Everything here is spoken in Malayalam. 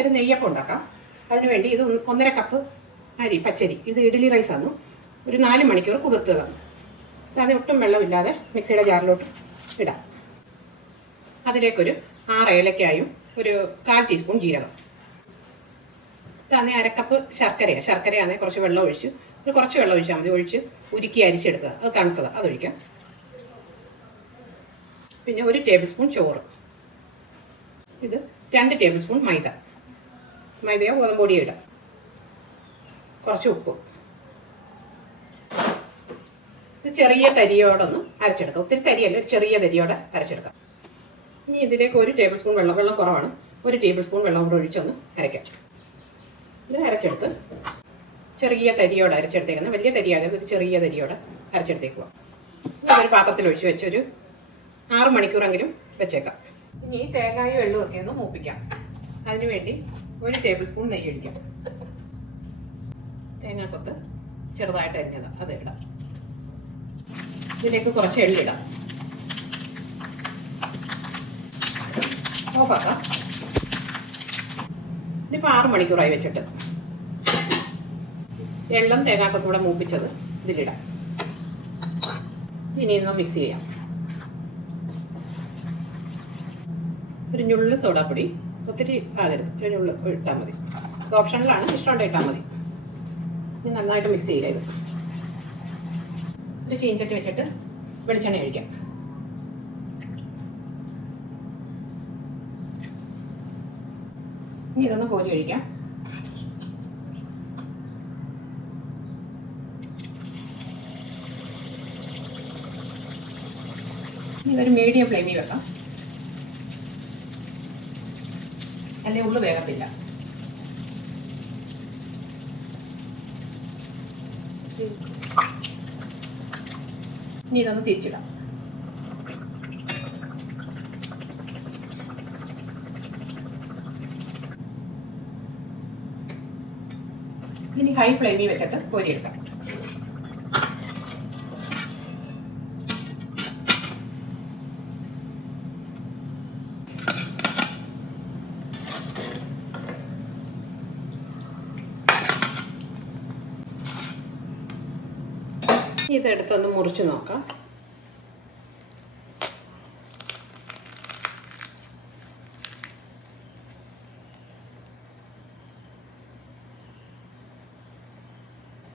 ഒരു നെയ്യപ്പം ഉണ്ടാക്കാം. അതിനുവേണ്ടി ഇത് ഒന്ന് ഒന്നര കപ്പ് അരി പച്ചരി ഇത് ഇഡ്ഡലി റൈസ് ആണ്. ഒരു നാല് മണിക്കൂർ കുതിർത്തതാണ് അത് ഒട്ടും വെള്ളമില്ലാതെ മിക്സിയുടെ ജാറിലോട്ട് ഇടാം. അതിലേക്കൊരു ആറ് ഏലക്കായും ഒരു കാൽ ടീസ്പൂൺ ജീരകം. ഇതാണെങ്കിൽ അരക്കപ്പ് ശർക്കരയാണ്. ശർക്കരയാണെങ്കിൽ കുറച്ച് വെള്ളം ഒഴിച്ച് ഒരു കുറച്ച് വെള്ളം ഒഴിച്ചാൽ മതി. ഒഴിച്ച് ഉരുക്കി അരിച്ചെടുത്തത് അത് തണുത്തത്. അതൊഴിക്കാം പിന്നെ ഒരു ടേബിൾ സ്പൂൺ ചോറ്. ഇത് രണ്ട് ടേബിൾ സ്പൂൺ മൈദ. മൈദയോ ഗോതമ്പൊടിയോ ഇടാം. കുറച്ച് ഉപ്പ്. ഇത് ചെറിയ തരിയോടൊന്ന് അരച്ചെടുക്കാം. ഒത്തിരി തരിയല്ല ഒരു ചെറിയ തരിയോടെ അരച്ചെടുക്കാം. ഇനി ഇതിലേക്ക് ഒരു ടേബിൾ സ്പൂൺ വെള്ളം. വെള്ളം കുറവാണ്. ഒരു ടേബിൾ സ്പൂൺ വെള്ളം കൂടെ ഒഴിച്ചൊന്ന് അരയ്ക്കാം ഇത് അരച്ചെടുത്ത് ചെറിയ തരിയോടെ അരച്ചെടുത്തേക്കുന്ന വലിയ തരിയാകരുത് ഒരു ചെറിയ തരിയോടെ അരച്ചെടുത്തേക്കുക ഒരു പാത്രത്തിൽ ഒഴിച്ച് വെച്ച് ഒരു ആറ് മണിക്കൂറെങ്കിലും വെച്ചേക്കാം. ഇനി തേങ്ങായും വെള്ളമൊക്കെ ഒന്ന് മൂപ്പിക്കാം. അതിനുവേണ്ടി ഒരു ടേബിൾ സ്പൂൺ നെയ്യ് ഒഴിക്കാം തേങ്ങാക്കൊത്ത് ചെറുതായിട്ട് അരിഞ്ഞത് അത് ഇടാം. ഇതിലേക്ക് കുറച്ച് എള്ളിടാം ഓഫാക്കാം ഇതിപ്പോൾ ആറ് മണിക്കൂറായി വെച്ചിട്ട്. എള്ളും തേങ്ങാക്കത്തൂടെ മൂപ്പിച്ചത് ഇതിലിടാം. ഇനി ഇന്ന് മിക്സ് ചെയ്യാം. ഒരു ഞുള്ളു സോഡാപ്പൊടി ഒത്തിരി ആകരുത്. ഒരു ഞുള്ളു ഇട്ടാൽ മതി. ഇത് ഓപ്ഷനിലാണ്. ഇഷ്ടമുണ്ട് ഇട്ടാൽ മതി. ഇനി നന്നായിട്ട് മിക്സ് ചെയ്യുക ഇത്? ഒരു ചീഞ്ചട്ടി വെച്ചിട്ട് വെളിച്ചെണ്ണ ഒഴിക്കാം. ഇനി ഇതൊന്ന് കോരി ഒഴിക്കാം. ഇനി ഇതൊരു മീഡിയം ഫ്ലെയിമിൽ വെക്കാം. അല്ലെ ഉള്ളു വേഗത്തില്ല. ഇനി ഇതൊന്ന് തിരിച്ചിടാം. ഇനി ഹൈ ഫ്ലെയിമിൽ വെച്ചിട്ട് കോരിയെടുക്കാം ഇതെടുത്തൊന്ന് മുറിച്ച് നോക്കാം.